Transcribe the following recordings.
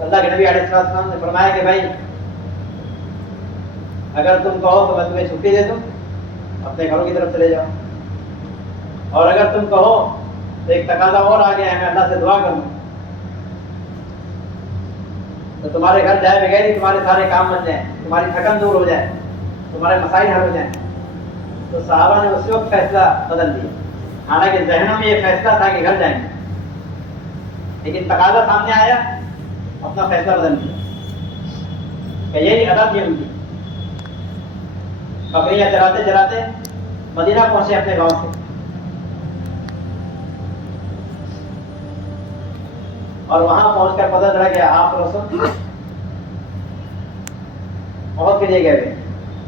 اللہ کے نبی علیہ السلام نے فرمایا کہ بھائی اگر تم کہو تو میں تمہیں چھٹی دے دوں، اپنے گھروں کی طرف چلے جاؤ، اور اگر تم کہو تو ایک تقاضا اور آ گیا ہے، میں اللہ سے دعا کروں تو تمہارے گھر جائے بغیر ہی تمہارے سارے کام بن جائیں، تمہاری تھکن دور ہو جائے، تمہارے مسائل حل ہو جائیں۔ تو صحابہ نے اس وقت فیصلہ بدل دیا، حالانکہ ذہنوں میں یہ فیصلہ تھا کہ گھر جائیں گے، لیکن تقاضا سامنے آیا، اپنا فیصلہ بدل دیا کہ یہی عادت تھی ان کی۔ بکریاں چراتے چراتے مدینہ پہنچے اپنے گاؤں سے، اور وہاں پہنچ کر پتہ چلا کہ آپ رسول بہت کے لیے گئے ہوئے،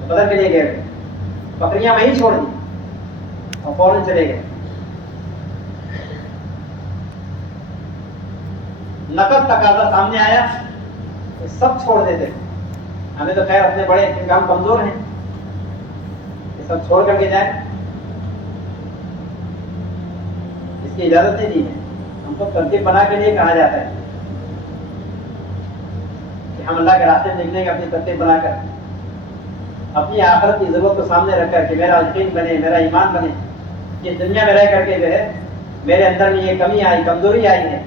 بدر کے لیے گئے ہوئے، بکریاں وہیں چھوڑ دی اور فوراً چلے گئے۔ نقد تقاضا سامنے آیا، سب چھوڑ دیتے، ہمیں تو خیر اپنے بڑے ہم کمزور ہیں، یہ سب چھوڑ کر کے جائیں، اس کی اجازت نہیں دی ہے۔ ہم کو ترتیب بنا کے لیے کہا جاتا ہے کہ ہم اللہ کے راستے میں نکلیں گے اپنی ترتیب بنا کر، اپنی آخرت کی ضرورت کو سامنے رکھ کر کہ میرا یقین بنے، میرا ایمان بنے، کہ دنیا میں رہ کر کے جو ہے میرے اندر میں یہ کمی آئی، کمزوری آئی ہے،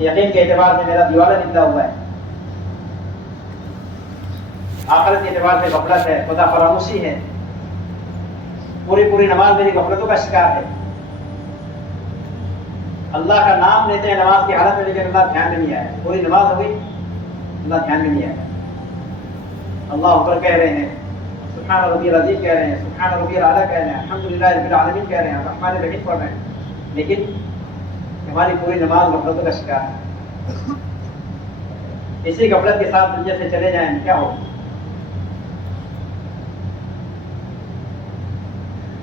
یقین کے اعتبار سے میرا دیوالہ نکلا ہوا ہے، آخرت کے اعتبار سے غفلت ہے، خدا فراموشی ہے، پوری نماز میری غفلتوں کا شکار ہے، اللہ کا نام لیتے ہیں نماز کی حالت میں لیکن اللہ دھیان میں نہیں آیا، پوری نماز ہو گئی اللہ دھیان میں نہیں آیا، اللہ اکبر کہہ رہے ہیں، سبحان ربی العظیم کہہ رہے ہیں، سبحان ربی الاعلیٰ کہہ رہے ہیں، الحمدللہ رب العالمین کہہ رہے ہیں، الرحمن الرحیم پڑھ رہے ہیں، لیکن ہماری پوری نماز غفلتوں کا شکار ہے۔ اسی غفلت کے ساتھ دنیا سے چلے جائیں کیا ہوگا؟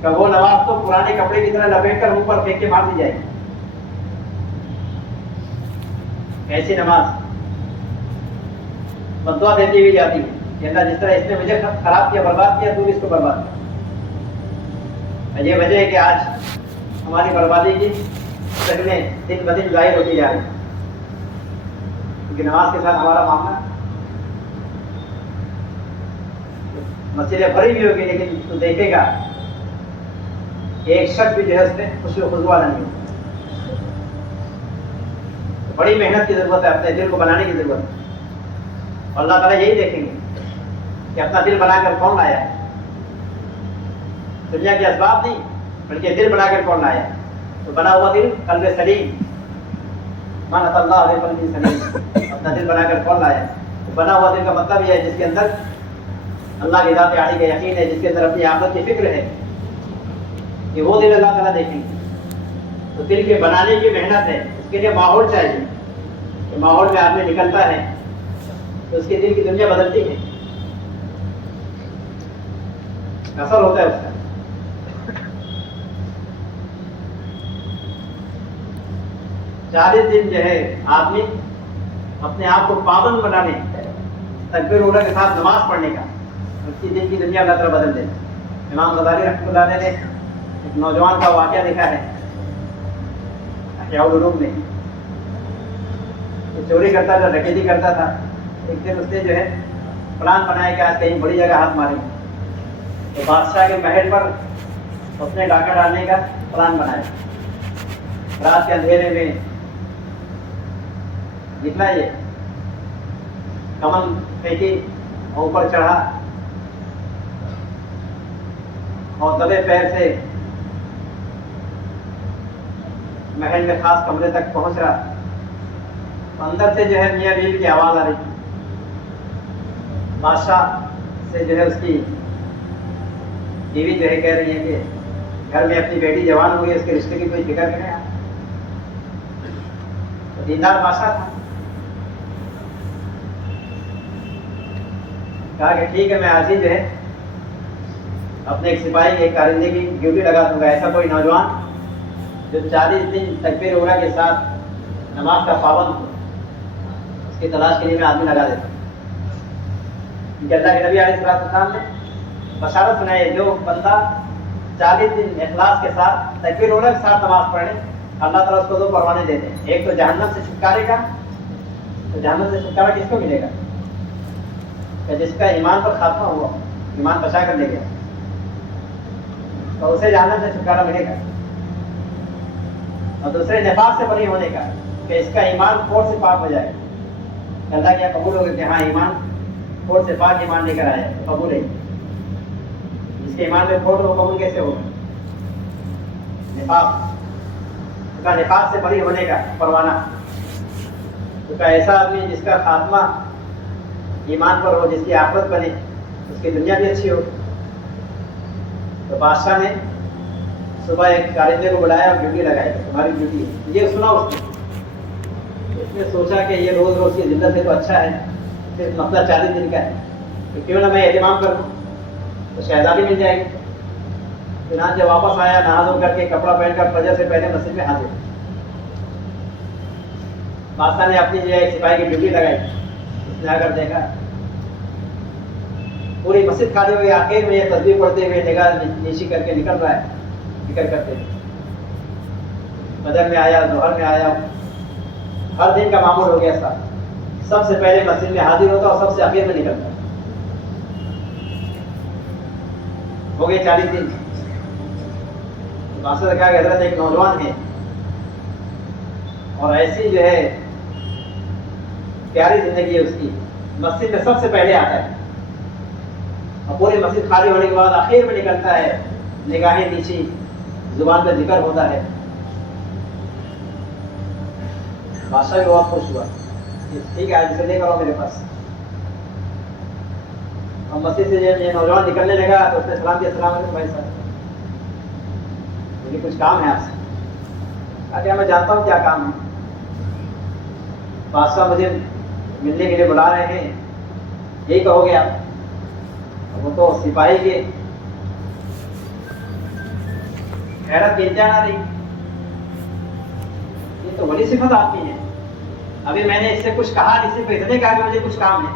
کہ وہ نماز تو پرانے کپڑے کی طرح لپیٹ کر اوپر پھینک کے مار دی جائے گی، ایسی نماز بددعا دیتی ہوئی جاتی ہے کہ اللہ جس طرح اس نے مجھے خراب کیا، برباد کیا، تو بھی اس کو برباد کیا۔ یہ وجہ ہے کہ آج ہماری بربادی کی شکلیں دن بدن ظاہر ہوتی جا رہی ہیں، کیونکہ نماز کے ساتھ ہمارا معاملہ مسجدیں بھری بھی ہوگی لیکن تو دیکھے گا ایک شخص بھی جو ہے اس میں خوشی و خضوع نہیں ہوگا۔ بڑی محنت کی ضرورت ہے، اپنے دل کو بنانے کی ضرورت ہے، اور اللہ تعالیٰ یہی دیکھیں گے کہ اپنا دل بنا کر کون لایا ہے، دنیا کے اسباب نہیں بلکہ دل بنا کر کون لایا ہے۔ تو بنا ہوا دل قلب سلیم، من اتی اللہ بقلب سلیم، اپنا دل بنا کر کون لایا ہے۔ تو بنا ہوا دل کا مطلب یہ ہے جس کے اندر اللہ کی ذات عالی کا یقین ہے، جس کے اندر اپنی آخرت کی فکر ہے، کہ وہ دل اللہ تعالیٰ دیکھیں گے۔ تو دل کے بنانے کی محنت ہے، اس کے لیے ماحول چاہیے، کہ ماحول میں آدمی نکلتا ہے تو اس کے دل کی دنیا بدلتی ہے، اثر ہوتا ہے اس کا۔ 40 دن جو ہے آدمی اپنے آپ کو پابند بنانے، تکبیر اولیٰ کے ساتھ نماز پڑھنے کا، اس کی دل کی دنیا اللہ تعالیٰ بدل دیتا ہے۔ امام غزالی رحمۃ اللہ علیہ نے ایک نوجوان کا واقعہ لکھا ہے احیاء العلوم میں، وہ چوری کرتا تھا، ڈکیتی کرتا تھا۔ ایک دن اس نے جو ہے پلان بنایا کہ آج کہیں بڑی جگہ ہاتھ ماریں گے، تو بادشاہ کے محل پر اس نے ڈاکہ ڈالنے کا پلان بنایا۔ رات کے اندھیرے میں نکلا، یہ کمل پھینکی، اوپر چڑھا اور دبے پیر سے محل میں خاص کمرے تک پہنچ رہا۔ اندر سے جو ہے میاں بیوی کی آواز آ رہی تھی، بادشاہ سے جو ہے اس کی بیوی جو ہے کہہ رہی ہے کہ گھر میں اپنی بیٹی جوان ہوئی، اس کے رشتے کی کوئی فکر نہیں ہے۔ تو دیندار بادشاہ تھا، کہا کہ ٹھیک ہے میں آج ہی جو ہے اپنے ایک سپاہی ایک کارندے کی ڈیوٹی لگا دوں گا، ایسا کوئی نوجوان جو 40 دن تکبیر اولیٰ کے ساتھ نماز کا پابند ہو، اس کی تلاش کے لیے میں آدمی لگا دیتا ہوں۔ کیونکہ اللہ کے نبی علیہ السلام نے بشارت سنائی، جو بندہ 40 دن اخلاص کے ساتھ تکبیر اولیٰ کے ساتھ نماز پڑھے، اللہ تعالیٰ اس کو 2 پروانے دیتے ہیں، ایک تو جہنم سے چھٹکارے کا، تو جہنم سے چھٹکارا کس کو ملے گا؟ کہ جس کا ایمان پر خاتمہ ہوا، ایمان بچا کر لے گیا، تو اسے جہنم سے چھٹکارا ملے گا. اور دوسرے نفاق سے بری ہونے کا کہ اس کا ایمان پھوٹ سے پاک ہو جائے، اللہ کیا قبول ہوگا کہ ہاں ایمان پھوٹ سے پاک ایمان لے کر آیا ہے، قبول ہے. جس کے ایمان میں پھوٹ ہو قبول کیسے ہوگا؟ نفاق، اس کا نفاق سے بری ہونے کا پروانہ. تو کا ایسا آدمی جس کا خاتمہ ایمان پر ہو، جس کی آخرت بنے، اس کی دنیا بھی اچھی ہو. تو بادشاہ نے صبح ایک کارندے کو بلایا اور ڈیوٹی لگائی، تمہاری ڈیوٹی ہے. یہ سنا اس نے سوچا کہ یہ روز روز کی زندہ سے تو اچھا ہے، صرف مسئلہ 40 دن کا ہے، تو کیوں نہ میں اہتمام کر دوں، تو شہزادی مل جائے گی. چنانچہ واپس آیا، نہا دھو کر کے کپڑا پہن کر فجر سے پہلے مسجد میں حاضر. بادشاہ نے اپنی جو ہے سپاہی کی ڈیوٹی لگائی. اس نے آ کر دیکھا پوری مسجد خالی ہوئی، آخر میں یہ تسبیح پڑھتے ہوئے نگاہ نیچی کر کے نکل رہا ہے، فکر کرتے ہوئے. فجر میں آیا، ظہر میں آیا، ہر دن کا معمول ہو گیا. سب سے پہلے مسجد میں حاضر ہوتا اور سب سے آخر میں نکلتا. ہو گئے 40 دن. بادشاہ نے کہا کہ حضرت ایک نوجوان ہے اور ایسی جو ہے پیاری زندگی ہے اس کی، مسجد میں سب سے پہلے آتا ہے اور پوری مسجد خالی ہونے کے بعد آخر میں نکلتا ہے، نگاہیں نیچی، زبان پہ ذکر ہوتا ہے. بادشاہ بھی بہت خوش ہوا، ٹھیک ہے آج اسے لے کر آؤ میرے پاس. اور مسجد سے جب یہ نوجوان نکلنے لگا تو اس نے سلام کیا، السلام علیکم بھائی صاحب، مجھے کچھ کام ہے آپ سے. کہا میں جانتا ہوں کیا کام ہے. بادشاہ مجھے ملنے کے لیے بلا رہے ہیں، یہی کہو گے آپ؟ وہ تو سپاہی کے حیرت کی انتہا نہ رہی. یہ تو بڑی صفت آدمی ہے، ابھی میں نے اس سے کچھ کہا نہیں، صرف اتنے کہا کہ مجھے کچھ کام ہے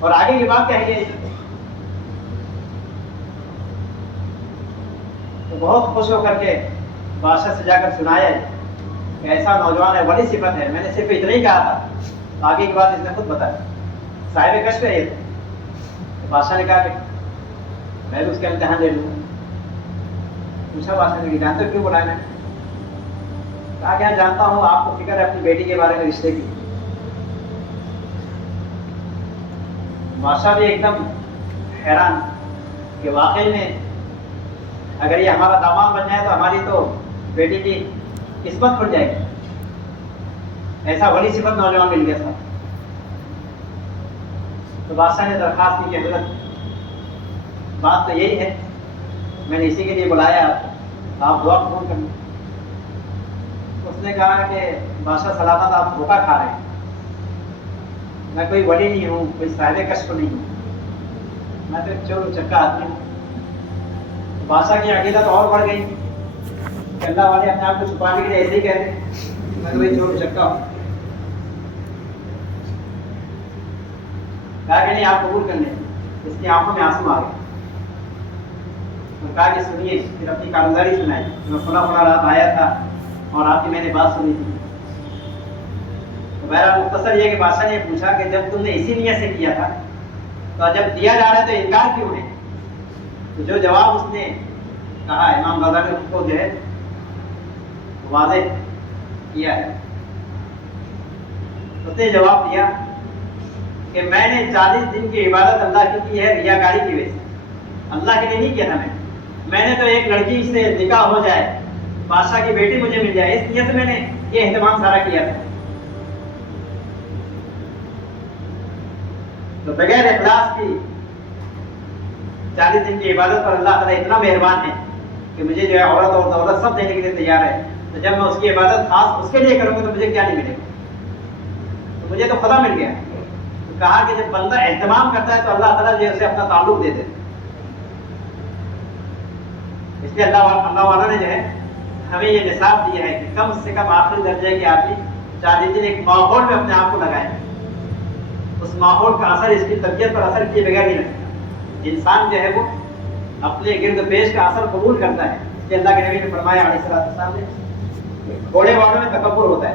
اور آگے کی بات کہہ گئی. تو بہت خوش ہو کر کے بادشاہ سے جا کر سنایا کہ ایسا نوجوان ہے، بڑی صفت ہے، میں نے صرف اتنا ہی کہا تھا، آگے کی بات اس نے خود بتایا. صاحب کشف ہے یہ. بادشاہ نے کہا کہ میں بھی اس کا امتحان لے لوں. پوچھا بادشاہ نے کہ جانتے ہو کیوں بلایا میں؟ کہا کہ جانتا ہوں آپ کو فکر ہے اپنی بیٹی کے بارے میں، رشتے کی. بادشاہ بھی ایک دم حیران کہ واقعی میں اگر یہ ہمارا داماد بن جائے تو ہماری تو بیٹی کی قسمت کھل جائے گی. ایسا بڑی صفت نوجوان مل گیا تھا. تو بادشاہ نے درخواست کی کہ حضرت بات تو یہی ہے، میں نے اسی کے لیے بلایا آپ دعا قبول کریں. اس نے کہا کہ بادشاہ سلامت، آپ دھوکہ کھا رہے ہیں، میں کوئی ولی نہیں ہوں، کوئی صاحب کشف نہیں ہوں، میں تو چور چکا آدمی ہوں. بادشاہ کی عقیدت اور بڑھ گئی کہ اللہ والے اپنے آپ کو چھپانے کے لیے ایسے ہی کہتے ہیں میں کوئی چور چکا ہوں. کہا کہ نہیں آپ قبول کر لیں. اس کی آنکھوں میں آنسو آ گئے. کہا کہ سنیے، پھر اپنی کارگزاری سنائی، میں فلاں رات آیا تھا اور آپ کی میں نے بات سنی تھی. تو بہرحال مختصر یہ کہ بادشاہ نے پوچھا کہ جب تم نے اسی نیت سے کیا تھا تو جب دیا جا رہا ہے تو انکار کیوں ہے؟ تو جو جواب اس نے کہا امام غزالی نے اس کو جو ہے واضح کیا ہے. اس نے جواب دیا کہ میں نے 40 دن کی عبادت اللہ کی ہے ریاکاری کی وجہ سے، اللہ کے لیے نہیں کیا تھا. میں نے تو ایک لڑکی سے نکاح ہو جائے، بادشاہ کی بیٹی مجھے مل جائے، اس نیت سے میں نے یہ اہتمام سارا کیا تھا. تو بغیر اخلاص کی 40 دن کی عبادت پر اللہ تعالیٰ اتنا مہربان ہے کہ مجھے جو ہے عورت اور دولت سب دینے کے لیے تیار ہے. تو جب میں اس کی عبادت خاص اس کے لیے کروں گا تو مجھے کیا نہیں ملے گا؟ تو مجھے تو خدا مل گیا. تو کہا کہ جب بندہ اہتمام کرتا ہے تو اللہ تعالیٰ جو ہے اسے اپنا تعلق دے دیتا ہے. اس لیے اللہ والا نے جو ہے ہمیں یہ نصاب دیا ہے کہ کم سے کم آخری درجے کے آدمی 40 دن ایک ماحول میں اپنے آپ کو لگائے. اس ماحول کا اثر اس کی طبیعت پر اثر کیے بغیر نہیں رکھتا. انسان جو ہے وہ اپنے گرد پیش کا اثر قبول کرتا ہے. اس لیے اللہ کے نبی نے فرمایا علیہ السلام نے گھوڑے والوں میں تکبر ہوتا ہے،